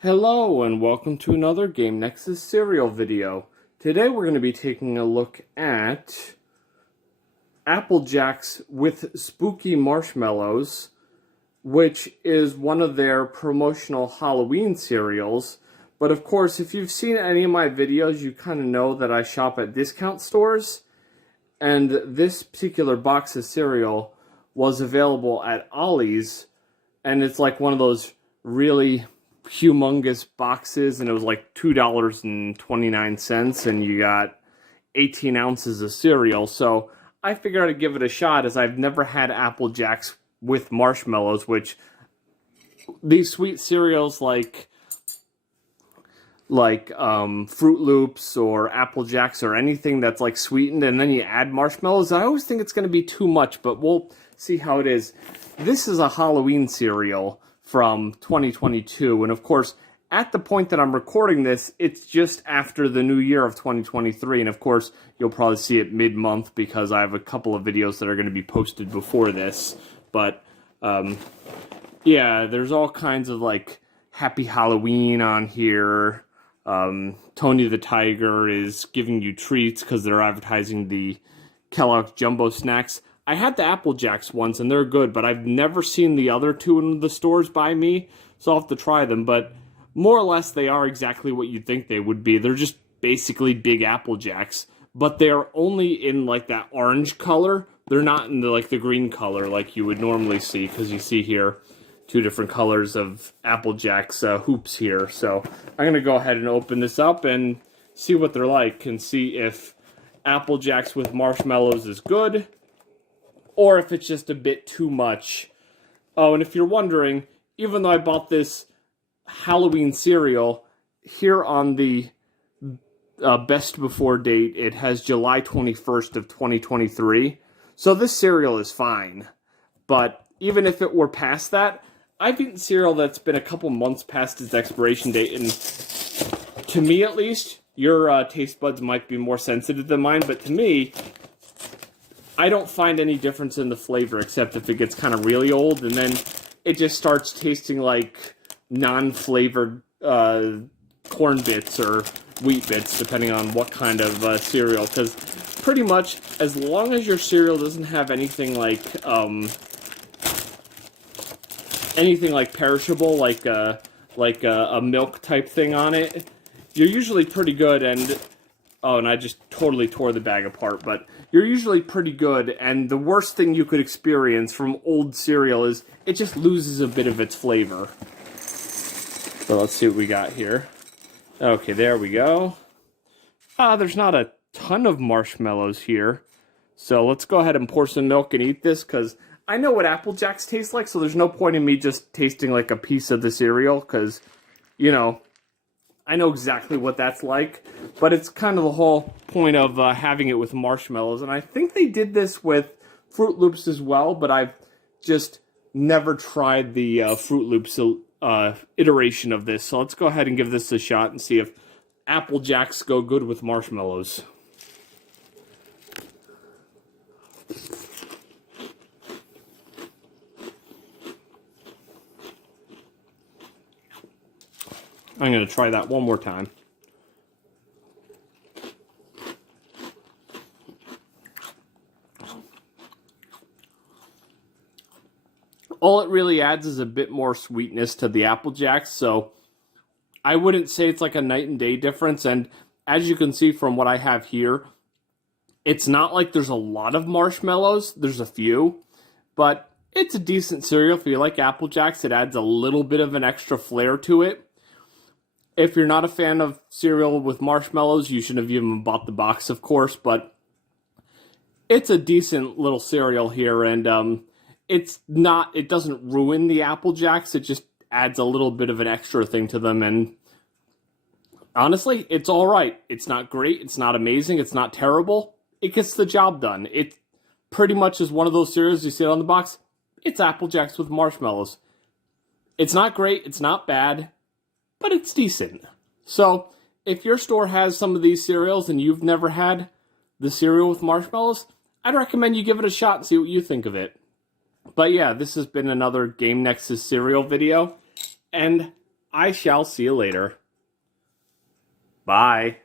Hello and welcome to another Game Nexus cereal video. Today we're going to be taking a look at Apple Jacks with Spooky Marshmallows, which is one of their promotional Halloween cereals. But of course, if you've seen any of my videos, you kind of know that I shop at discount stores. And this particular box of cereal was available at Ollie's. And it's like one of those really humongous boxes, and it was like $2.29, and you got 18 ounces of cereal. So I figured I'd give it a shot, as I've never had Apple Jacks with marshmallows, which these sweet cereals like Fruit Loops or Apple Jacks or anything that's like sweetened and then you add marshmallows, I always think it's going to be too much, but we'll see how it is. This is a Halloween cereal from 2022, and of course, at the point that I'm recording this, it's just after the new year of 2023, and of course, you'll probably see it mid-month because I have a couple of videos that are going to be posted before this, but yeah, there's all kinds of like Happy Halloween on here. Tony the Tiger is giving you treats because they're advertising the Kelloggs Jumbo Snacks. I had the Apple Jacks once, and they're good, but I've never seen the other two in the stores by me, so I'll have to try them. But more or less, they are exactly what you'd think they would be. They're just basically big Apple Jacks, but they're only in like that orange color. They're not in the green color like you would normally see, because you see here two different colors of Apple Jacks hoops here. So I'm going to go ahead and open this up and see what they're like, and see if Apple Jacks with marshmallows is good, or if it's just a bit too much. Oh, and if you're wondering, even though I bought this Halloween cereal, here on the best before date, it has July 21st of 2023. So this cereal is fine. But even if it were past that, I've eaten cereal that's been a couple months past its expiration date, and to me at least, your taste buds might be more sensitive than mine, but to me, I don't find any difference in the flavor, except if it gets kind of really old, and then it just starts tasting like non-flavored corn bits or wheat bits, depending on what kind of cereal, because pretty much, as long as your cereal doesn't have anything like perishable, like a milk type thing on it, you're usually pretty good. And oh, and I just totally tore the bag apart, but you're usually pretty good. And the worst thing you could experience from old cereal is it just loses a bit of its flavor. So let's see what we got here. Okay, there we go. There's not a ton of marshmallows here, so let's go ahead and pour some milk and eat this, because I know what Apple Jacks taste like, so there's no point in me just tasting like a piece of the cereal, because, you know, I know exactly what that's like. But it's kind of the whole point of having it with marshmallows, and I think they did this with Fruit Loops as well, but I've just never tried the Fruit Loops iteration of this. So let's go ahead and give this a shot and see if Apple Jacks go good with marshmallows. I'm going to try that one more time. All it really adds is a bit more sweetness to the Apple Jacks, so I wouldn't say it's like a night and day difference. And as you can see from what I have here, it's not like there's a lot of marshmallows. There's a few, but it's a decent cereal. If you like Apple Jacks, it adds a little bit of an extra flair to it. If you're not a fan of cereal with marshmallows, you shouldn't have even bought the box, of course, but it's a decent little cereal here, and it doesn't ruin the Apple Jacks, it just adds a little bit of an extra thing to them, and honestly, it's alright. It's not great, it's not amazing, it's not terrible. It gets the job done. It pretty much is one of those cereals you see on the box. It's Apple Jacks with marshmallows. It's not great, it's not bad, but it's decent. So, if your store has some of these cereals and you've never had the cereal with marshmallows, I'd recommend you give it a shot and see what you think of it. But yeah, this has been another Game Nexus cereal video, and I shall see you later. Bye.